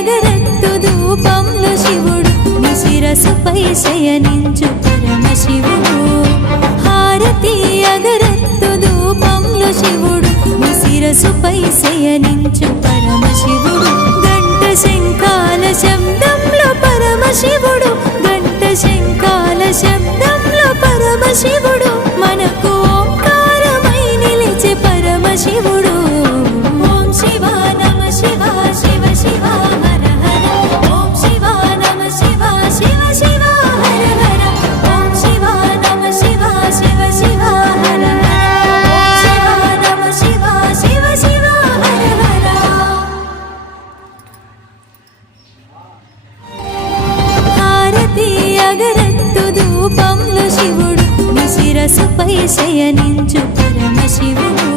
అగరత్తు ధూపంలో శివుడు నీ శిరసుపై శయనించు పరమశివుడు హారతి అగరత్తు ధూపంలో శివుడు నీ శిరసుపై శయనించు పరమశివుడు గంట శంఖాల శబ్దంలో పరమశివుడు గంట శంఖాల శబ్దంలో పరమశివుడు మనకు ఓంకారమై నిలిచే పరమశివుడు ఓం శివ నమ శివ శివ శివ హర హర ఓం శివ నమ శివ శివ శివ హర హర ఓం శివ నమ శివ శివ శివ హర హర ఓం శివ నమ శివ శివ శివ హర హర హారతి అగరత్తు ధూపంలో శివుడు నీ శిరసుపై శయనించు పరమశివుడు